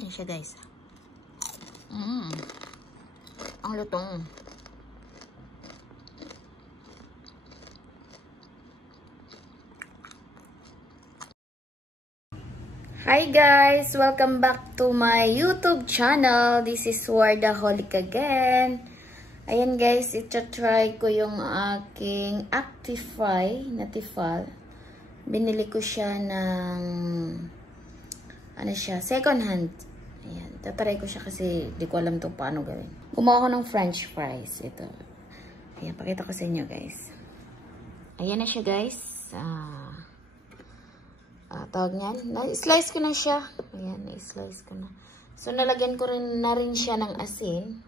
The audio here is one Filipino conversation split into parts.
Yan siya guys. Ang lutong. Hi guys! Welcome back to my YouTube channel. This is Wardaholic again. Ayan guys, ita-try ko yung aking Actify na Tefal. Binili ko siya ng ano siya, second hand. Ayan, tatry ko siya kasi di ko alam to paano gawin. Gumawa ko ng french fries. Ito. Ayan, pakita ko sa inyo guys. Ayan na siya guys. Tawag niyan. Na-slice ko na siya. Ayan, na-slice ko na. So, nalagyan ko na rin siya ng asin.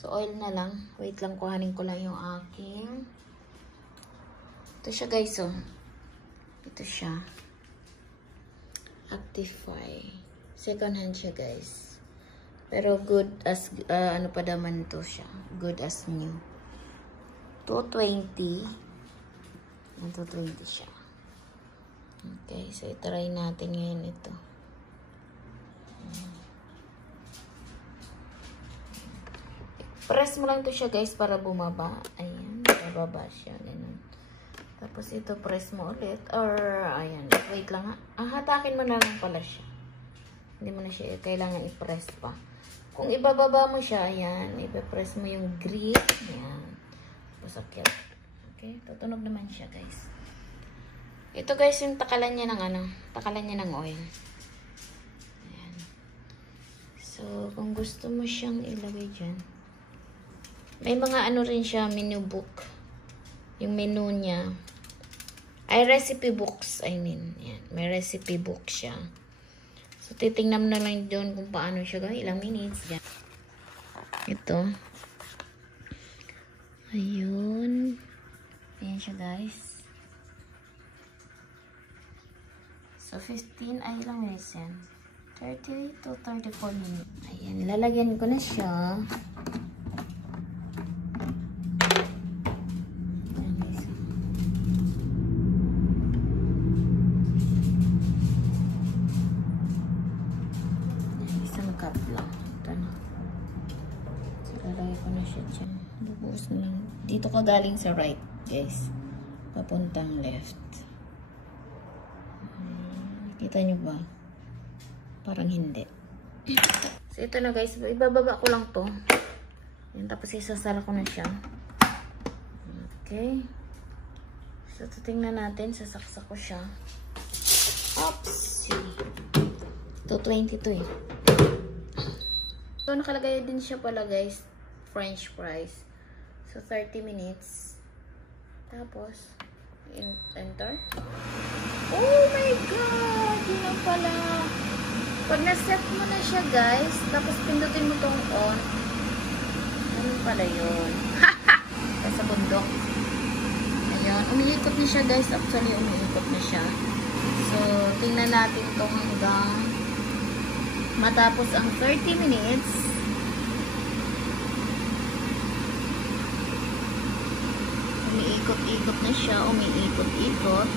So, oil na lang. Wait lang, kuhanin ko lang yung aking. Ito siya guys, oh. Ito siya. Actify. Second hand siya guys. Pero good as, ano pa naman to siya. Good as new. 220. 220 siya. Okay, so itry natin ngayon ito. Press mo lang to siya guys para bumaba. Ayan, bababa siya. Ganun. Tapos ito press mo ulit. Or, ayan, wait lang ha. Hatakin mo na lang pala siya. Hindi mo na siya kailangan i-press pa. Kung ibababa mo siya, ayan, ipapress mo yung green. Ayan. Tapos okay. Okay, tutunog naman siya guys. Ito guys, yung takalan niya ng ano, takalan niya ng oil. Ayan. So, kung gusto mo siyang ilagay dyan, may mga ano rin siya, menu book. Yung menu niya, ay recipe books, I mean. Ayan, may recipe book siya. So, titingnan mo na lang doon kung paano siya gawin, ilang minutes. Yan. Ito. Ayun. Ayan siya guys. So, 15 ay ilang minutes yan? 30 to 34 minutes. Ayan, lalagyan ko na siya. Ayan, guys. Ayan, isang cup lang. Ito na. So, lalagyan ko na siya dyan. Lubos na lang. Dito ka galing sa right, guys. Papuntang left. Kita nyo ba? Parang hindi. So, ito na guys. Ibababa ko lang to. Yan, tapos isasara ko na siya. Okay. So, tingnan natin. Sasaksak ko siya. Oops! 220 to eh. So, nakalagay din siya pala guys. French fries. So, 30 minutes. Tapos, enter. Oh my God! Yun lang pala. Pag na-set mo na siya, guys, tapos pindutin mo tong on, ano pala yun? Kaya sa bundok. Ayun. Umiikot na siya, guys. Actually, umiikot na siya. So, tingnan natin tong hanggang matapos ang 30 minutes. Umiikot-ikot na siya. Umiikot-ikot.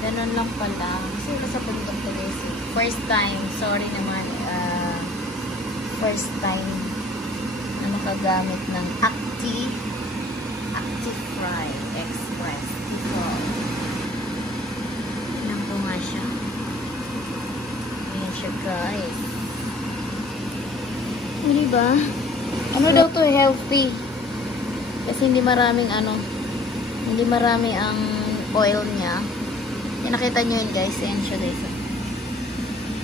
Ganun lang pala. Kasi nasa bundok to guys. First time. Sorry naman. First time na makagamit ng Actify Express. Tignan ko nga siya. Ayan siya guys. Hindi ba? Ano daw to? Healthy. Kasi hindi maraming ano. Hindi marami ang oil niya. Yan, nakita nyo yun guys. Ayan siya guys.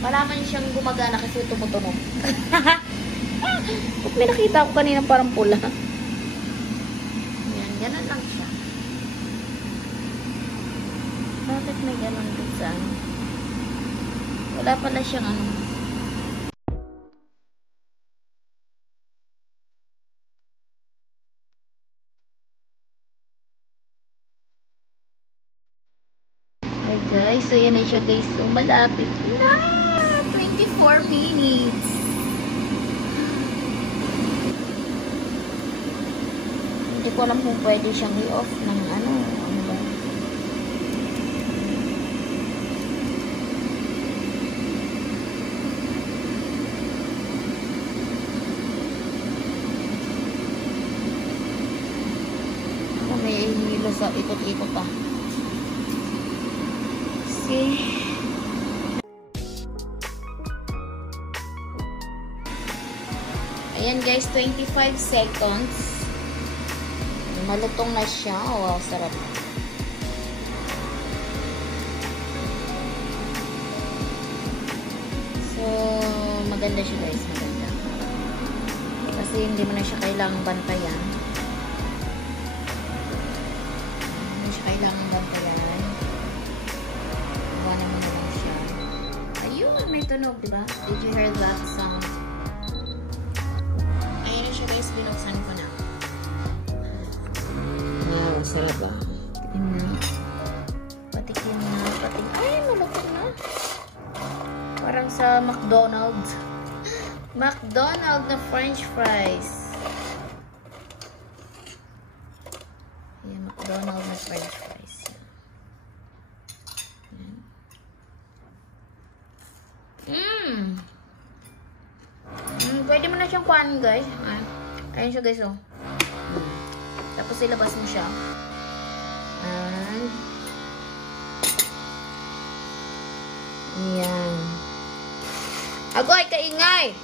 Malaman siyang gumagana kasi tumutunog. May nakita ko kanina parang pula. Yan, ganun lang siya. Bakit may ganun dun sa ano? Wala pala siyang ano. Hey guys, so yan na siya guys. So, malapit na. 24 minutes. Hindi ko alam kung pwede siyang i-off ng ano ba. May hilo sa ikot-ikot pa. See? Ayan guys, 25 seconds. Malutong na siya. Wow, sarap. So, maganda siya guys. Maganda. Kasi hindi mo na siya kailangang bantayan. Kailangan bantayan. Iwanan mo na lang siya. Ayun, may tunog, diba? Did you hear that sound? Ayun siya guys, binuksan ko na. Wow, sarap ba? Tikim na. Patikim na. Ay, malapot na. Parang sa McDonald's. McDonald's na French fries. McDonald's na French fries. Pwede mo na siyang kuhanin guys. Ayun siya guys oh. Tapos ilabas mo siya. Ayan. Agoy, kaingay!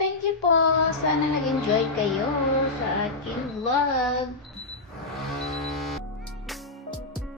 Thank you po. Sana nag-enjoy kayo sa aking vlog.